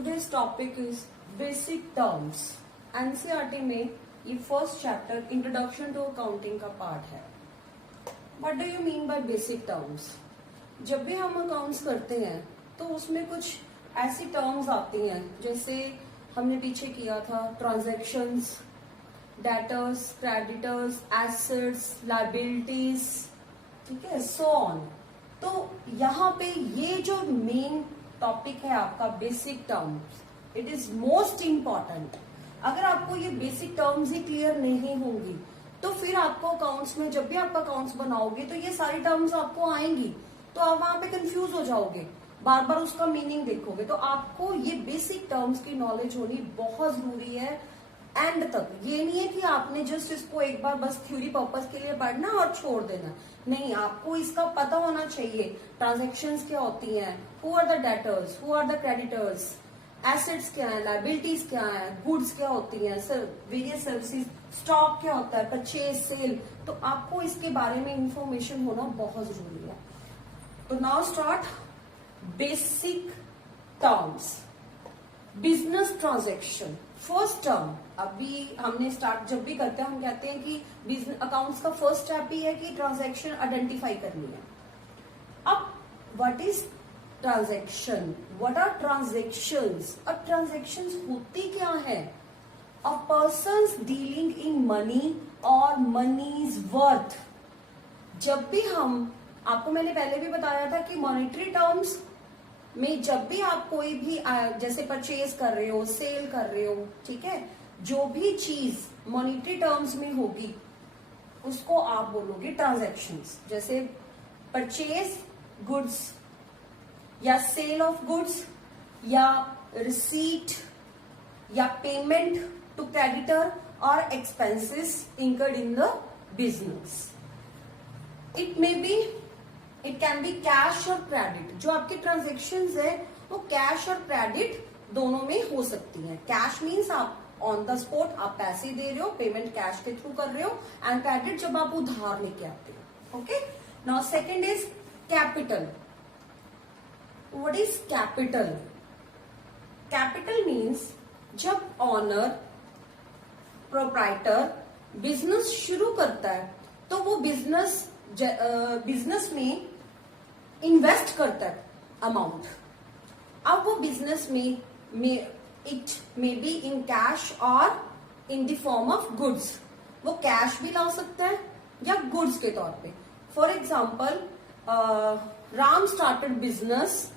Today's topic is basic terms. NCERT में ये first chapter introduction to accounting का part है. What do you mean by basic terms? जब भी हम अकाउंट्स करते हैं तो उसमें कुछ ऐसी टर्म्स आती हैं जैसे हमने पीछे किया था transactions, debtors, creditors, assets, liabilities, ठीक है, सो ऑन. तो यहाँ पे ये जो मेन टॉपिक है आपका basic terms, it is most important. अगर आपको ये बेसिक टर्म्स ही क्लियर नहीं होंगी तो फिर आपको अकाउंट्स में जब भी आप अकाउंट्स बनाओगे तो ये सारी टर्म्स आपको आएंगी तो आप वहां पे कंफ्यूज हो जाओगे, बार बार उसका मीनिंग देखोगे. तो आपको ये बेसिक टर्म्स की नॉलेज होनी बहुत जरूरी है एंड तक. ये नहीं है कि आपने जस्ट इसको एक बार बस थ्योरी पर्पस के लिए पढ़ना और छोड़ देना. नहीं, आपको इसका पता होना चाहिए. ट्रांजैक्शंस क्या होती हैं, who are the debtors, who are the creditors, assets क्या है, लायबिलिटीज क्या है, गुड्स क्या होती हैं, वेरियस सर्विसेज, स्टॉक क्या होता है, परचेज, सेल. तो आपको इसके बारे में इंफॉर्मेशन होना बहुत जरूरी है. तो now start basic terms. Business transaction first term. अभी हमने स्टार्ट जब भी करते हैं हम कहते हैं कि बिजनेस अकाउंट्स का फर्स्ट स्टेप ही है कि ट्रांजैक्शन आइडेंटिफाई करनी है. अब what is transaction, what are transactions? अब ट्रांजैक्शंस होती क्या है? A persons dealing in money और मनीज वर्थ. जब भी हम, आपको मैंने पहले भी बताया था कि मॉनेटरी टर्म्स में जब भी आप कोई भी जैसे परचेज कर रहे हो, सेल कर रहे हो, ठीक है, जो भी चीज मॉनेटरी टर्म्स में होगी उसको आप बोलोगे ट्रांजैक्शंस. जैसे परचेज गुड्स या सेल ऑफ गुड्स या रिसीट या पेमेंट टू क्रेडिटर और expenses incurred in the business. It can be cash और क्रेडिट. जो आपकी ट्रांजेक्शन्स है वो कैश और क्रेडिट दोनों में हो सकती हैं. कैश मीन्स आप ऑन द स्पॉट आप पैसे दे रहे हो, पेमेंट कैश के थ्रू कर रहे हो, एंड क्रेडिट जब आप उधार लेके आते हो. Okay, now second is capital. What is capital? Capital means जब ऑनर, प्रोप्राइटर बिजनेस शुरू करता है तो वो बिजनेस में इन्वेस्ट करता है अमाउंट. अब वो बिजनेस में it may be in cash और in the form of goods. वो कैश भी ला सकता है या गुड्स के तौर पे. For example, Ram started business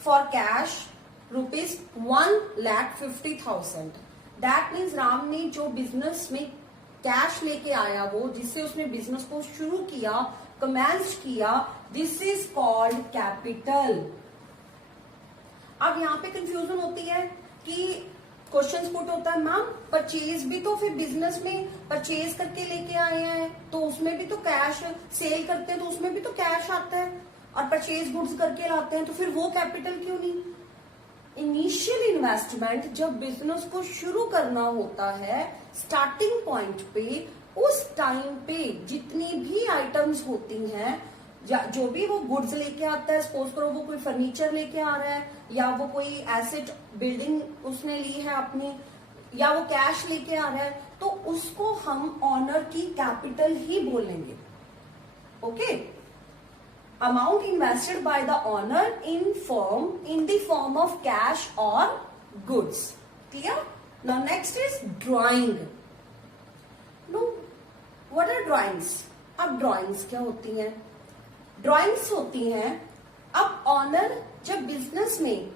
for cash ₹1,50,000. That means Ram ने जो बिजनेस में कैश लेके आया, वो जिससे उसने बिजनेस को शुरू किया, कमेंस किया, दिस इज कॉल्ड कैपिटल. अब यहाँ पे कंफ्यूजन होती है कि क्वेश्चन पुट होता है, मैम परचेज भी तो फिर बिजनेस में परचेज करके लेके आए हैं तो उसमें भी तो कैश, सेल करते हैं तो उसमें भी तो कैश आता है, और परचेज गुड्स करके लाते हैं तो फिर वो कैपिटल क्यों नहीं? इनिशियल इन्वेस्टमेंट जब बिजनेस को शुरू करना होता है, स्टार्टिंग पॉइंट पे, उस टाइम पे जितनी भी आइटम्स होती हैं, जो भी वो गुड्स लेके आता है, सपोज करो वो कोई फर्नीचर लेके आ रहा है या वो कोई एसेट बिल्डिंग उसने ली है अपनी, या वो कैश लेके आ रहा है, तो उसको हम ऑनर की कैपिटल ही बोलेंगे. Okay, amount invested by the owner in the form of cash or goods. Clear? Now next is drawing. Now what are drawings? अब drawings क्या होती हैं? Drawings होती हैं अब ऑनर जब बिजनेस में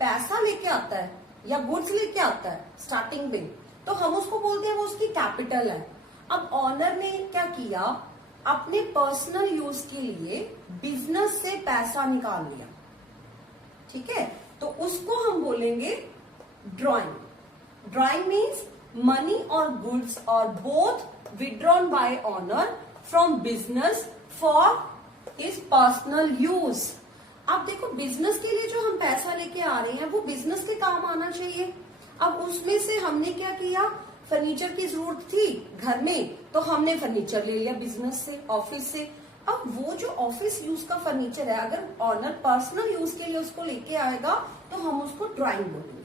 पैसा लेके आता है या गुड्स लेके आता है स्टार्टिंग में, तो हम उसको बोलते हैं वो उसकी कैपिटल है. अब ऑनर ने क्या किया, अपने पर्सनल यूज के लिए बिजनेस से पैसा निकाल लिया, ठीक है, तो उसको हम बोलेंगे ड्रॉइंग. ड्रॉइंग मीन्स मनी और गुड्स और both withdrawn bye honour from business for his personal use. अब देखो, बिजनेस के लिए जो हम पैसा लेके आ रहे हैं वो बिजनेस के काम आना चाहिए. अब उसमें से हमने क्या किया, फर्नीचर की जरूरत थी घर में तो हमने फर्नीचर ले लिया बिजनेस से, ऑफिस से. अब वो जो ऑफिस यूज का फर्नीचर है, अगर ऑनर पर्सनल यूज के लिए उसको लेके आएगा तो हम उसको ड्राइंग बोलेंगे।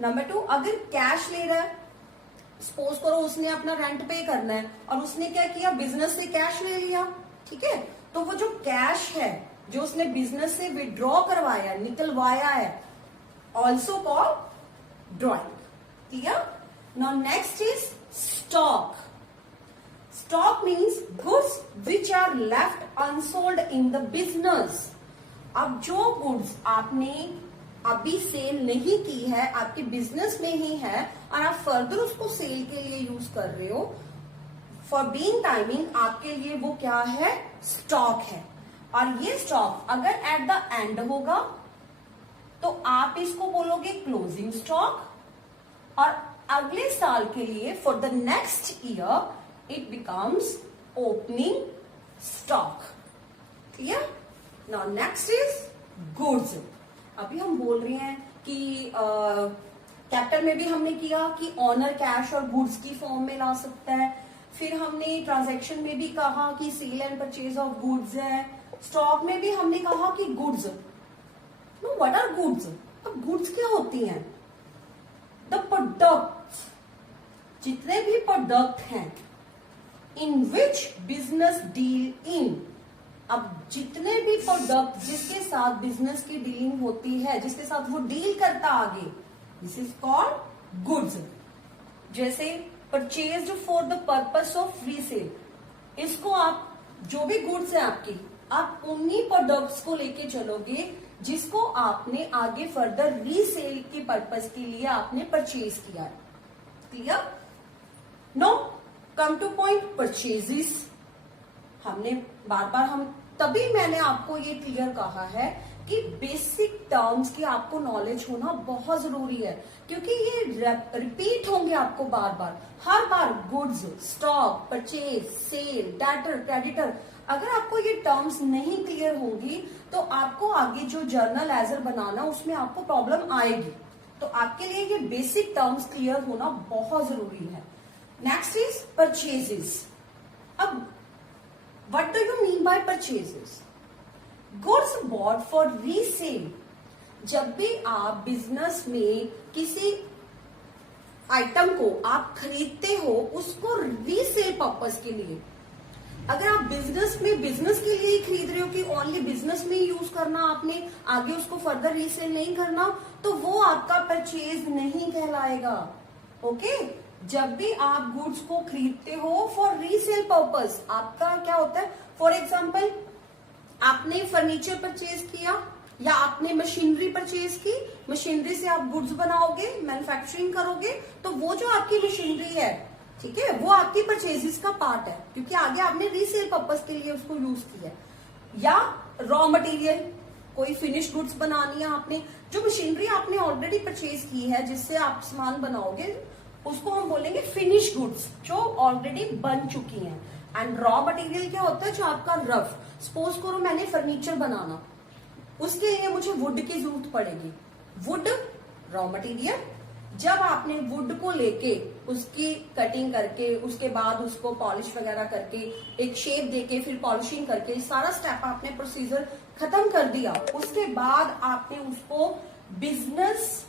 नंबर 2, अगर कैश ले रहा है, सपोज करो उसने अपना रेंट पे करना है और उसने क्या किया, बिजनेस से कैश ले लिया, ठीक है, तो वो जो कैश है जो उसने बिजनेस से विड्रॉ करवाया, निकलवाया है, also called drawing. Clear? Now next is stock. Stock means goods which are left unsold in the business. अब जो गुड्स आपने अभी सेल नहीं की है, आपके बिजनेस में ही है और आप फर्दर उसको सेल के लिए यूज कर रहे हो, फॉर बीइंग टाइमिंग आपके लिए वो क्या है, स्टॉक है। और ये स्टॉक अगर एट द एंड होगा तो आप इसको बोलोगे क्लोजिंग स्टॉक, और अगले साल के लिए for the next year it becomes opening stock. Clear? Now next is goods. अभी हम बोल रहे हैं कि कैपिटल में भी हमने किया कि ऑनर कैश और गुड्स की फॉर्म में ला सकता है, फिर हमने ट्रांजैक्शन में भी कहा कि sale and purchase of goods है, स्टॉक में भी हमने कहा कि goods. No, what are goods? अब गुड्स क्या होती हैं? द प्रोडक्ट्स, जितने भी प्रोडक्ट हैं इन विच बिजनेस डील इन। अब जितने भी प्रोडक्ट जिसके साथ बिजनेस की डीलिंग होती है, जिसके साथ वो डील करता आगे, दिस इज कॉल्ड गुड्स। जैसे purchased for the purpose of resale, इसको आप जो भी गुड्स है आपकी, आप उन्हीं प्रोडक्ट्स को लेके चलोगे जिसको आपने आगे फर्दर रीसेल के पर्पस के लिए आपने परचेज किया है। Clear? No, come to point, purchases. हमने बार बार तभी मैंने आपको ये क्लियर कहा है कि बेसिक टर्म्स की आपको नॉलेज होना बहुत जरूरी है, क्योंकि ये रिपीट होंगे आपको बार बार, हर बार। Goods, stock, purchase, sale, debtor, creditor. अगर आपको ये टर्म्स नहीं क्लियर होंगी तो आपको आगे जो जर्नल एजर बनाना उसमें आपको प्रॉब्लम आएगी। तो आपके लिए ये बेसिक टर्म्स क्लियर होना बहुत जरूरी है। Next is purchases. अब what do you mean by purchases? Goods bought for resale। जब भी आप बिजनेस में किसी आइटम को आप खरीदते हो उसको रीसेल पर्पस के लिए, अगर आप बिजनेस में बिजनेस के लिए ही खरीद रहे हो कि ओनली बिजनेस में ही यूज करना, आपने आगे उसको फर्दर रीसेल नहीं करना, तो वो आपका परचेज नहीं कहलाएगा। ओके? जब भी आप गुड्स को खरीदते हो फॉर रीसेल पर्पस, आपका क्या होता है, फॉर एग्जाम्पल आपने फर्नीचर परचेज किया या आपने मशीनरी परचेज की, मशीनरी से आप गुड्स बनाओगे, मैन्युफैक्चरिंग करोगे, तो वो जो आपकी मशीनरी है, ठीक है, वो आपकी परचेजेस का पार्ट है, क्योंकि आगे आपने रीसेल पर्पस के लिए उसको यूज किया। या रॉ मटेरियल, कोई फिनिश गुड्स बनानी है आपने, जो मशीनरी आपने ऑलरेडी परचेज की है जिससे आप सामान बनाओगे, उसको हम बोलेंगे फिनिश गुड्स, जो ऑलरेडी बन चुकी हैं। एंड रॉ मटेरियल क्या होता है, जो आपका रफ। सपोज करो मैंने फर्नीचर बनाना, उसके लिए मुझे वुड की जरूरत पड़ेगी। Would raw material. जब आपने वुड को लेके उसकी कटिंग करके, उसके बाद उसको पॉलिश वगैरह करके, एक शेप देके, फिर पॉलिशिंग करके, सारा स्टेप आपने प्रोसीजर खत्म कर दिया, उसके बाद आपने उसको बिजनेस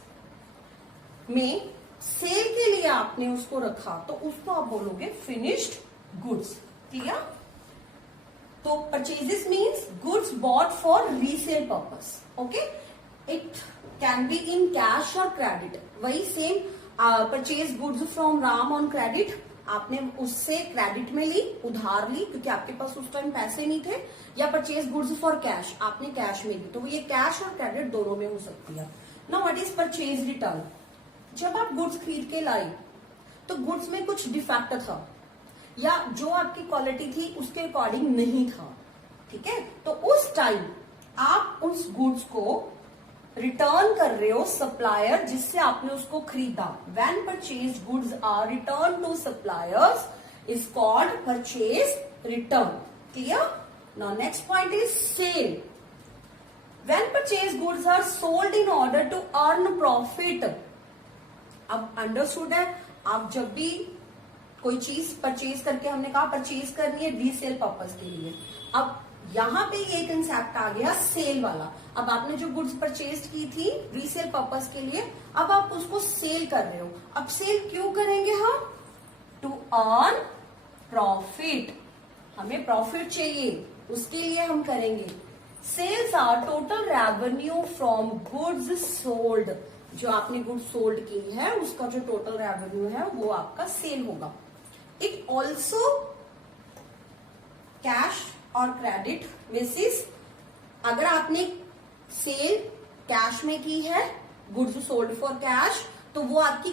में सेल के लिए आपने उसको रखा, तो उसको आप बोलोगे फिनिश्ड गुड्स। क्लियर? तो purchases means goods bought for resale purpose. Okay? It can be in cash और क्रेडिट। वही same, purchase goods from Ram on credit, आपने उससे क्रेडिट में ली, उधार ली क्योंकि आपके पास उस टाइम पैसे नहीं थे, या परचेज गुड्स फॉर कैश, आपने कैश में ली, तो ये कैश और क्रेडिट दोनों में हो सकती है। Now what is purchase return? जब आप गुड्स खरीद के लाई तो गुड्स में कुछ डिफेक्ट था या जो आपकी क्वालिटी थी उसके अकॉर्डिंग नहीं था, ठीक है, तो उस टाइम आप उस गुड्स को रिटर्न कर रहे हो सप्लायर जिससे आपने उसको खरीदा। When purchase goods are return to suppliers is called purchase return. Clear? Now next point is sale. When purchase goods are sold in order to earn profit. अब अंडरस्टूड है, आप जब भी कोई चीज परचेज करके हमने कहा परचेज करनी है रीसेल पर्पस के लिए। अब यहाँ पे ये कंसेप्ट आ गया सेल वाला। अब आपने जो गुड्स परचेज की थी रीसेल पर्पस के लिए, अब आप उसको सेल कर रहे हो। अब सेल क्यों करेंगे हम? टू अर्न प्रॉफिट, हमें प्रॉफिट चाहिए, उसके लिए हम करेंगे। Sales are total revenue from goods sold, जो आपने गुड्स सोल्ड की है उसका जो टोटल रेवेन्यू है वो आपका सेल होगा। इट ऑल्सो कैश और क्रेडिट बेसिस, अगर आपने सेल कैश में की है, गुड्स सोल्ड फॉर कैश, तो वो आपकी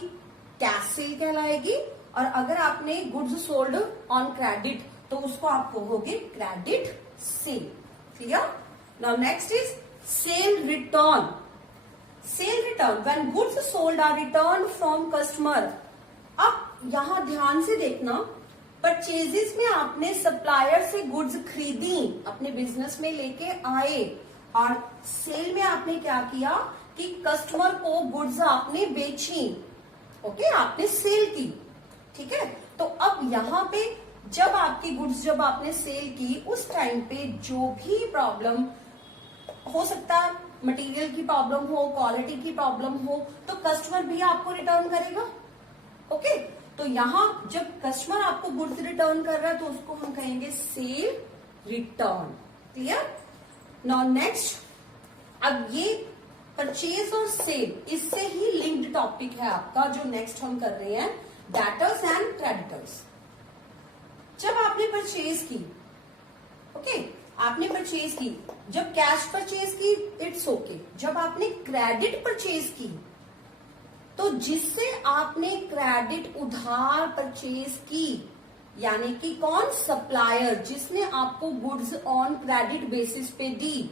कैश सेल कहलाएगी। और अगर आपने गुड्स सोल्ड ऑन क्रेडिट तो उसको आप कहोगे credit sale. Clear? Now next is sale return. Sale return, when goods sold are return from customer. अब यहां ध्यान से देखना, परचेजेस में आपने सप्लायर से गुड्स खरीदी, अपने बिजनेस में लेके आए, और सेल में आपने क्या किया कि कस्टमर को गुड्स आपने बेची। ओके, आपने सेल की। ठीक है, तो अब यहाँ पे जब आपकी गुड्स जब आपने सेल की, उस टाइम पे जो भी प्रॉब्लम हो सकता है, मटेरियल की प्रॉब्लम हो, क्वालिटी की प्रॉब्लम हो, तो कस्टमर भी आपको रिटर्न करेगा। ओके, तो यहां जब कस्टमर आपको गुड्स रिटर्न कर रहा है तो उसको हम कहेंगे cell return. Clear? Now next, अब ये परचेज और सेल इससे ही लिंक्ड टॉपिक है आपका, जो नेक्स्ट हम कर रहे हैं, डेटर्स एंड क्रेडिटर्स। जब आपने परचेज की, ओके, आपने परचेज की, जब कैश परचेज की इट्स ओके, जब आपने क्रेडिट परचेज की, तो जिससे आपने क्रेडिट उधार परचेज की, यानी कि कौन? सप्लायर, जिसने आपको गुड्स ऑन क्रेडिट बेसिस पे दी,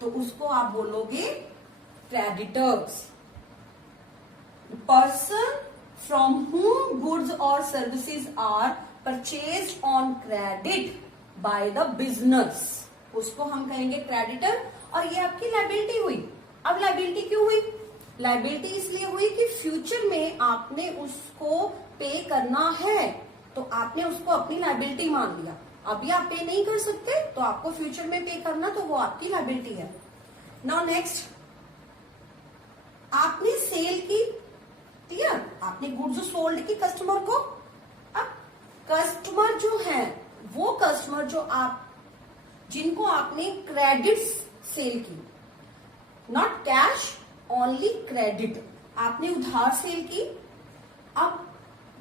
तो उसको आप बोलोगे creditors. Person from whom goods or services are purchased on credit by the business, उसको हम कहेंगे क्रेडिटर। और ये आपकी लायबिलिटी हुई। अब लायबिलिटी क्यों हुई? लायबिलिटी इसलिए हुई कि फ्यूचर में आपने उसको पे करना है, तो आपने उसको अपनी लायबिलिटी मान लिया। अभी आप पे नहीं कर सकते, तो आपको फ्यूचर में पे करना, तो वो आपकी लायबिलिटी है। नाउ नेक्स्ट, आपने सेल की, क्लियर, आपने गुड्स सोल्ड की कस्टमर को। अब कस्टमर जो है, वो कस्टमर जो आप जिनको आपने क्रेडिट सेल की, नॉट कैश, ओनली क्रेडिट, आपने उधार सेल की। अब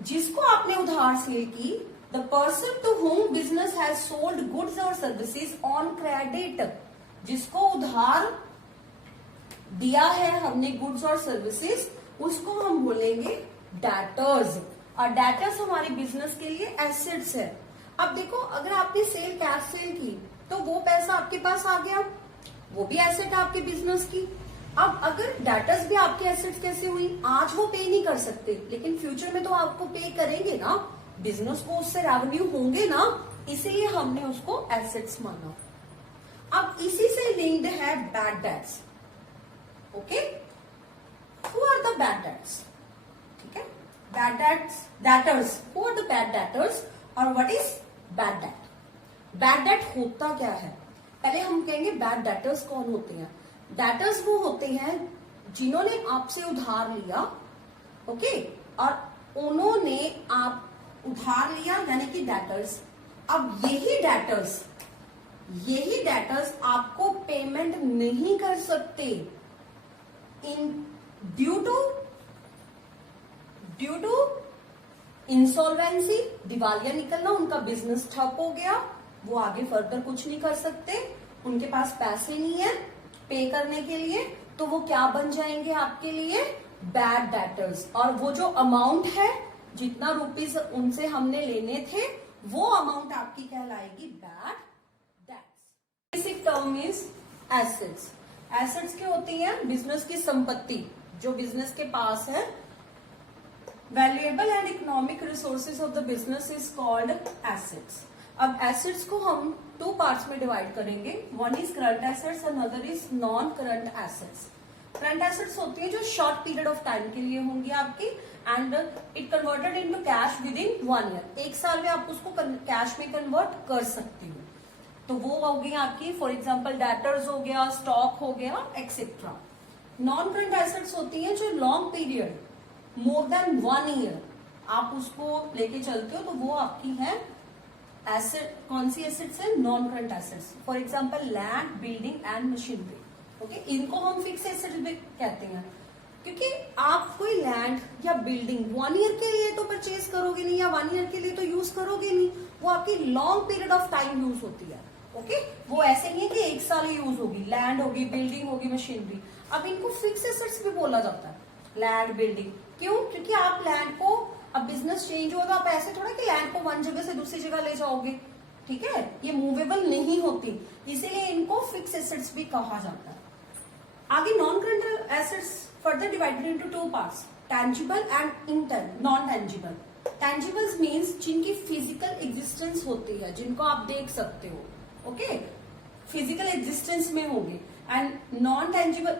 जिसको आपने उधार सेल की, the person to home business has sold goods और सर्विसेज ऑन क्रेडिट, जिसको उधार दिया है हमने गुड्स और सर्विसेज, उसको हम बोलेंगे डेटर्स। और डेटर्स हमारे बिजनेस के लिए एसेट्स है। अब देखो, अगर आपने सेल कैश सेल की तो वो पैसा आपके पास आ गया, वो भी एसेट है आपके बिजनेस की। अब अगर डेटर्स भी आपके एसेट्स कैसे हुई? आज वो पे नहीं कर सकते, लेकिन फ्यूचर में तो आपको पे करेंगे ना, बिजनेस को उससे रेवेन्यू होंगे ना, इसीलिए हमने उसको एसेट्स माना। अब इसी से लिंक्ड है bad debts. Okay, who are the bad debts? ठीक है, bad debts, debtors, who are the bad debtors और what is bad debt? Bad debt होता क्या है? पहले हम कहेंगे bad debtors कौन होते हैं। debtors वो होते हैं जिन्होंने आपसे उधार लिया, ओके, और उन्होंने आप उधार लिया, यानी कि debtors। अब यही debtors आपको पेमेंट नहीं कर सकते, ड्यू टू इंसॉल्वेंसी, दिवालिया निकलना, उनका बिजनेस ठप हो गया, वो आगे फर्दर कुछ नहीं कर सकते, उनके पास पैसे नहीं है पे करने के लिए, तो वो क्या बन जाएंगे आपके लिए? Bad debtors. और वो जो अमाउंट है, जितना रुपीस उनसे हमने लेने थे, वो अमाउंट आपकी कहलाएगी bad debts. Basic term is assets. Assets क्या होती हैं? बिजनेस की संपत्ति, जो बिजनेस के पास है। Valuable and economic resources of the business is called assets. अब एसेट्स को हम टू पार्ट्स में डिवाइड करेंगे, one is current assets, another is non current assets. Current assets होती है जो शॉर्ट पीरियड ऑफ टाइम के लिए होंगी आपकी, and it converted into cash with in 1 year. 1 साल में आप उसको कैश में कन्वर्ट कर सकती हो। तो वो होगी आपकी, फॉर एग्जाम्पल डेटर्स हो गया, स्टॉक हो गया, एक्सेट्रा। नॉन करंट एसेट्स होती हैं जो long period, more than 1 year आप उसको लेके चलते हो, तो वो आपकी है एसेट। कौन सी एसेट्स है? Non current assets. For example land, building and machinery. Okay, इनको हम फिक्स एसेट्स भी कहते हैं, क्योंकि आप कोई लैंड या बिल्डिंग 1 ईयर के लिए तो परचेज करोगे नहीं, या 1 ईयर के लिए तो यूज करोगे नहीं, वो आपकी long period of time use होती है। ओके, वो ऐसे नहीं है कि 1 साल यूज होगी, लैंड होगी, बिल्डिंग होगी, मशीनरी। अब इनको फिक्स एसेट्स भी बोला जाता है, लैंड, बिल्डिंग। क्यों? क्योंकि आप लैंड को, अब बिजनेस चेंज हुआ तो आप ऐसे थोड़ा कि लैंड को वन जगह से दूसरी जगह ले जाओगे, ठीक है, ये मूवेबल नहीं होती, इसीलिए इनको फिक्स एसेट्स भी कहा जाता है। आगे non current assets further divided into 2 parts, tangible and non tangible. Tangibles means जिनकी फिजिकल एग्जिस्टेंस होती है, जिनको आप देख सकते हो, ओके, फिजिकल एग्जिस्टेंस में होंगे। एंड नॉन टैंजिबल,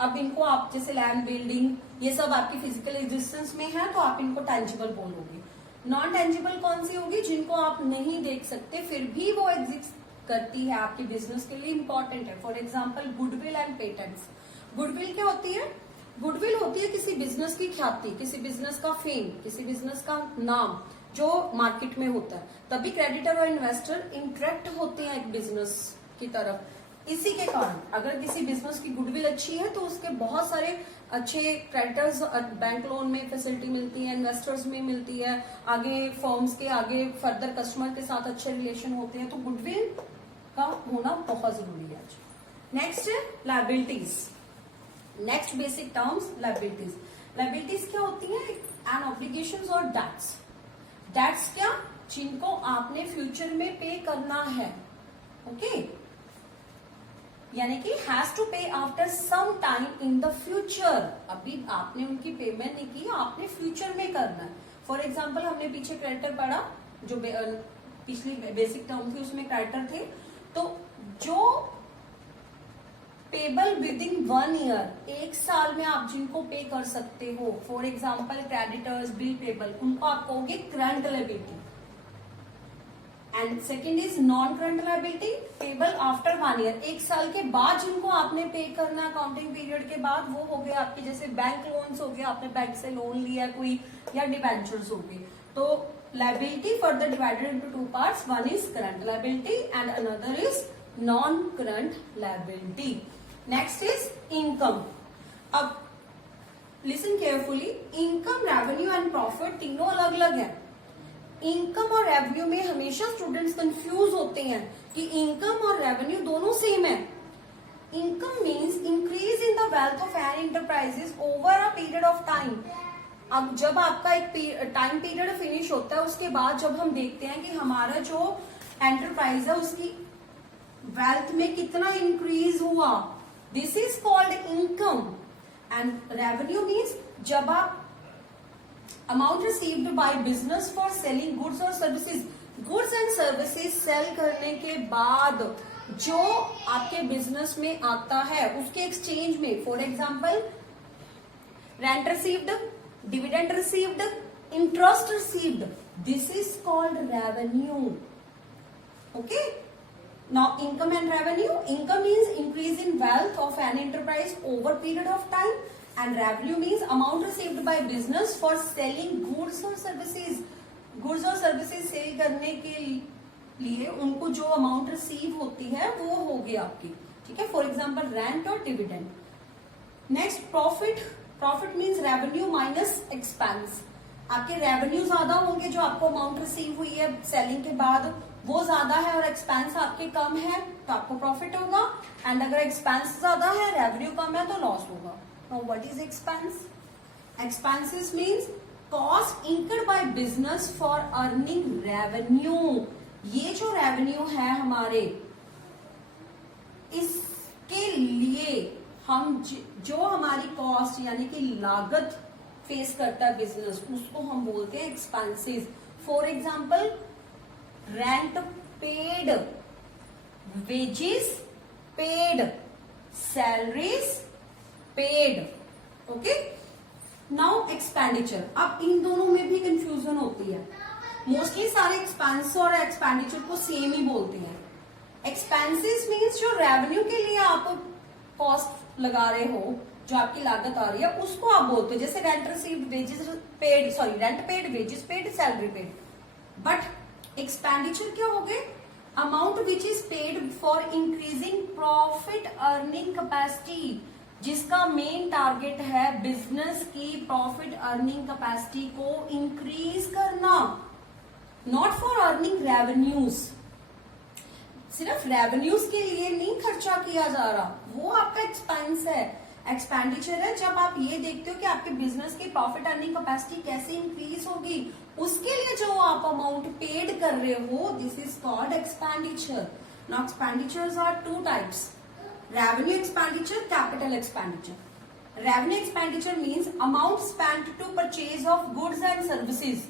अब इनको आप जैसे लैंड, बिल्डिंग, ये सब आपकी फिजिकल एग्जिस्टेंस में है, तो आप इनको टैंजिबल बोलोगे। नॉन टैंजिबल कौन सी होगी? जिनको आप नहीं देख सकते फिर भी वो एग्जिस्ट करती है, आपके बिजनेस के लिए इंपॉर्टेंट है। For example goodwill and patents. Goodwill क्या होती है? गुडविल होती है किसी बिजनेस की ख्याति, किसी बिजनेस का फेम, किसी बिजनेस का नाम जो मार्केट में होता है। तभी क्रेडिटर और इन्वेस्टर इंटरेक्ट होते हैं एक बिजनेस की तरफ। इसी के कारण अगर किसी बिजनेस की गुडविल अच्छी है तो उसके बहुत सारे अच्छे क्रेडिटर्स, बैंक लोन में फैसिलिटी मिलती है, इन्वेस्टर्स में मिलती है, आगे फर्म्स के आगे फर्दर कस्टमर के साथ अच्छे रिलेशन होते हैं, तो गुडविल का होना बहुत जरूरी है। नेक्स्ट है liabilities. Next basic terms liabilities. Liabilities क्या होती है? एंड ऑब्लिगेशंस और डेट्स। डेट्स क्या? जिनको आपने फ्यूचर में पे करना है, ओके, यानी कि has to pay after some time in the future. अभी आपने उनकी पेमेंट नहीं की, आपने फ्यूचर में करना है। फॉर एग्जाम्पल हमने पीछे क्रेडिटर पढ़ा, जो पिछली बेसिक टर्म थी उसमें क्रेडिटर थे, तो जो पेबल विद इन 1 ईयर, 1 साल में आप जिनको पे कर सकते हो, for example creditors, bill payable, उनको आप कहोगे current liability. And second is non current liability, payable after 1 year, 1 साल के बाद जिनको आपने पे करना अकाउंटिंग पीरियड के बाद, वो हो गए आपके जैसे बैंक लोन्स हो गए, आपने बैंक से लोन लिया कोई, या डिबेंचर्स हो गए। तो liability further divided into 2 parts, one is current liability and another is non current liability. Next is income. अब listen carefully, income, revenue and profit तीनों अलग अलग है। इनकम और रेवेन्यू में हमेशा स्टूडेंट्स कंफ्यूज होते हैं कि इनकम और रेवेन्यू दोनों सेम है। Income means increase in the wealth of an enterprises over a period of time. अब जब आपका एक टाइम पीरियड फिनिश होता है, उसके बाद जब हम देखते हैं कि हमारा जो एंटरप्राइज है उसकी वेल्थ में कितना इंक्रीज हुआ, this is called income. And revenue means जब आप amount received by business for selling goods और services, goods and services sell करने के बाद जो आपके बिजनेस में आता है उसके एक्सचेंज में, for example rent received, dividend received, interest received, this is called revenue. Okay, now income and revenue. Income means increase in wealth of an enterprise over period of time, and revenue means amount received by business for selling goods or services. goods और services cell करने के लिए उनको जो amount receive होती है वो होगी आपकी, ठीक है, फॉर एग्जाम्पल रेंट और dividend. Next profit. Profit means revenue minus expense. आपके रेवेन्यू ज्यादा होंगे, जो आपको अमाउंट रिसीव हुई है सेलिंग के बाद वो ज्यादा है, और एक्सपेंस आपके कम है तो आपको प्रॉफिट होगा। एंड अगर एक्सपेंस ज्यादा है, रेवेन्यू कम है तो लॉस होगा। Now what is expense? Expenses means cost incurred by business for earning revenue. ये जो revenue है हमारे, इसके लिए हम जो हमारी कॉस्ट यानी कि लागत फेस करता है बिजनेस, उसको हम बोलते हैं expenses. For example rent paid, wages paid, salaries paid. Okay, now expenditure. अब इन दोनों में भी कंफ्यूजन होती है। मोस्टली सारे एक्सपेंस और एक्सपेंडिचर को सेम ही बोलते हैं। एक्सपेंसेस मीन्स जो रेवेन्यू के लिए आप कॉस्ट लगा रहे हो, जो आपकी लागत आ रही है, उसको आप बोलते हो। जैसे rent received, wages paid, sorry rent paid, wages paid, salary paid. But expenditure क्या हो गए? Amount which is paid for increasing profit earning capacity, जिसका मेन टारगेट है बिजनेस की प्रॉफिट अर्निंग कैपेसिटी को इंक्रीज करना, नॉट फॉर अर्निंग रेवेन्यूज। सिर्फ revenues के लिए नहीं खर्चा किया जा रहा, वो आपका एक्सपेंस है। एक्सपेंडिचर है जब आप ये देखते हो कि आपके बिजनेस की प्रॉफिट अर्निंग कैपेसिटी कैसे इंक्रीज होगी, उसके लिए जो आप अमाउंट पेड कर रहे हो, this is called expenditure. Now expenditures are two types, revenue expenditure, capital expenditure. Revenue expenditure means amount spent to purchase of goods and services.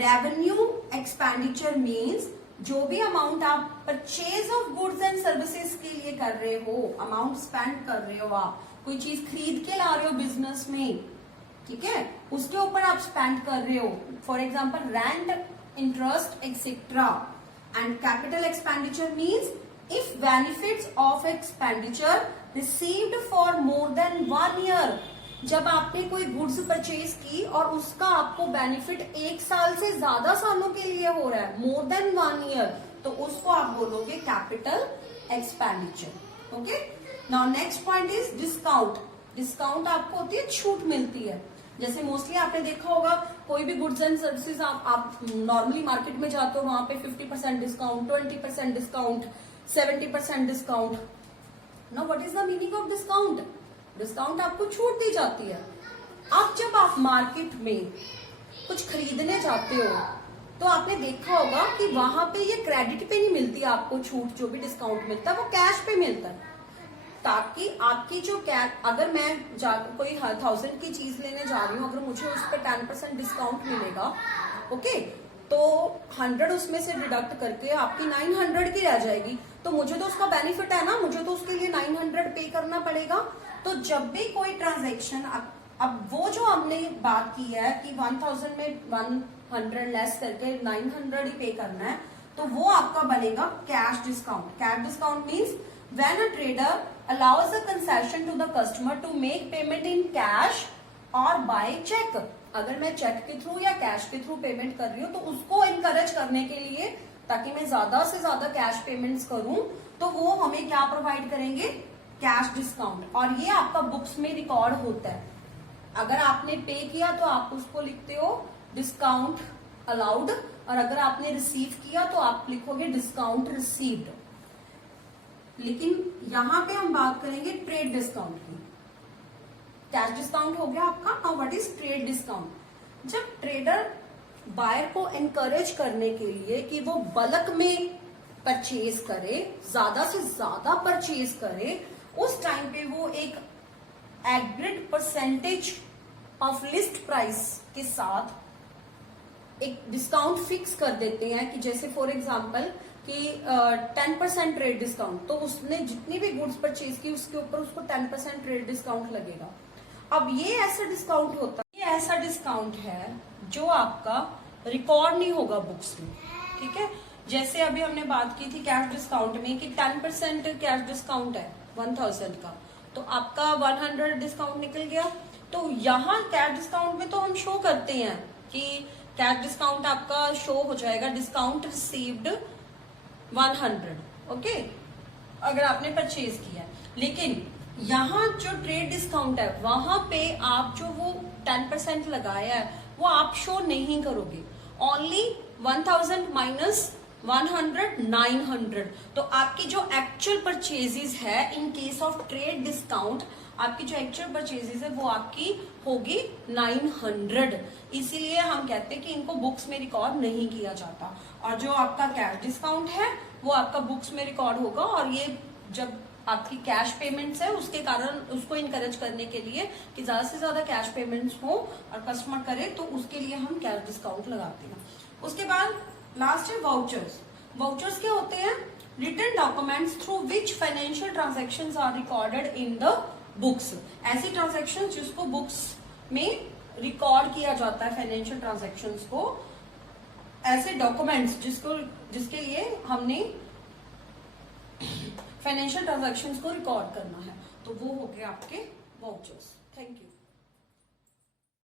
Revenue expenditure means जो भी अमाउंट आप purchase of goods and services के लिए कर रहे हो, amount spend कर रहे हो, आप कोई चीज खरीद के ला रहे हो बिजनेस में, ठीक है, उसके ऊपर आप स्पेंड कर रहे हो। For example rent, interest etcetera. And capital expenditure means if benefits of expenditure received for more than 1 year, जब आपने कोई गुड्स परचेज की और उसका आपको बेनिफिट 1 साल से ज्यादा सालों के लिए हो रहा है, मोर देन 1 ईयर, तो उसको आप बोलोगे capital expenditure. Okay, now next point is discount. Discount आपको होती है छूट मिलती है। जैसे मोस्टली आपने देखा होगा कोई भी गुड्स एंड सर्विसेज आप नॉर्मली मार्केट में जाते हो, वहां पे 50% discount, 20% discount, 70% discount. Now what is the meaning of discount? Discount आपको छूट दी जाती है। अब जब आप मार्केट में कुछ खरीदने जाते हो तो आपने देखा होगा कि वहां पे ये क्रेडिट पे नहीं मिलती आपको छूट, जो भी डिस्काउंट मिलता है वो कैश पे मिलता है, ताकि आपकी जो अगर मैं कोई 1000 की चीज लेने जा रही हूँ, अगर मुझे उस पर 10% डिस्काउंट मिलेगा, ओके, तो 100 उसमें से डिडक्ट करके आपकी 900 की रह जाएगी, तो मुझे तो उसका बेनिफिट है ना, मुझे तो उसके लिए 900 पे करना पड़ेगा। तो जब भी कोई ट्रांजैक्शन, अब वो जो हमने बात की है कि 1000 में 100 लेस करके 900 ही पे करना है, तो वो आपका बनेगा cash discount. Cash discount means when a trader allows a concession to the customer to make payment in cash or by check। अगर मैं चेक के थ्रू या कैश के थ्रू पेमेंट कर रही हूँ तो उसको इनकरेज करने के लिए, ताकि मैं ज्यादा से ज्यादा कैश पेमेंट्स करूं, तो वो हमें क्या प्रोवाइड करेंगे? Cash discount. और ये आपका बुक्स में रिकॉर्ड होता है। अगर आपने पे किया तो आप उसको लिखते हो डिस्काउंट अलाउड, और अगर आपने रिसीव किया तो आप लिखोगे डिस्काउंट रिसीव्ड। लेकिन यहां पे हम बात करेंगे ट्रेड डिस्काउंट की। कैश डिस्काउंट हो गया आपका। Now what is trade discount? जब ट्रेडर बायर को एनकरेज करने के लिए कि वो बल्क में परचेज करे, ज्यादा से ज्यादा परचेज करे, उस टाइम पे वो एक agreed percentage of list price के साथ एक डिस्काउंट फिक्स कर देते हैं कि जैसे फॉर एग्जांपल कि 10% ट्रेड डिस्काउंट, तो उसने जितनी भी गुड्स परचेज की उसके ऊपर उसको 10% ट्रेड डिस्काउंट लगेगा। अब ये ऐसा डिस्काउंट होता है, ये ऐसा डिस्काउंट है जो आपका रिकॉर्ड नहीं होगा बुक्स में, ठीक है। जैसे अभी हमने बात की थी कैश डिस्काउंट में कि 10% कैश डिस्काउंट है 1000 का, तो आपका 100 डिस्काउंट निकल गया। तो यहाँ कैश डिस्काउंट में तो हम शो करते हैं कि कैश डिस्काउंट आपका शो हो जाएगा डिस्काउंट रिसीव्ड 100, ओके, अगर आपने परचेज किया। लेकिन यहाँ जो ट्रेड डिस्काउंट है वहां पे आप जो वो 10% लगाया है वो आप शो नहीं करोगे। Only 1000 minus 100 900। तो आपकी जो एक्चुअल परचेजेस है in case of trade discount, आपकी जो एक्चुअल परचेजेस है वो आपकी होगी 900। इसीलिए हम कहते हैं कि इनको बुक्स में रिकॉर्ड नहीं किया जाता। और जो आपका कैश डिस्काउंट है वो आपका बुक्स में रिकॉर्ड होगा। और ये जब आपकी कैश पेमेंट्स है उसके कारण उसको इनकरेज करने के लिए कि ज्यादा से ज्यादा कैश पेमेंट्स हो और कस्टमर करे, तो उसके लिए हम कैश डिस्काउंट लगाते हैं। उसके बाद लास्ट है वाउचर्स। वाउचर्स क्या होते हैं? Written documents through which financial transactions are recorded in the books, ऐसी ट्रांजेक्शन जिसको बुक्स में रिकॉर्ड किया जाता है, फाइनेंशियल ट्रांजेक्शन्स को, ऐसे डॉक्यूमेंट्स जिसके लिए हमने फाइनेंशियल ट्रांजेक्शन्स को रिकॉर्ड करना है, तो वो हो गए आपके वाउचर्स। Thank you.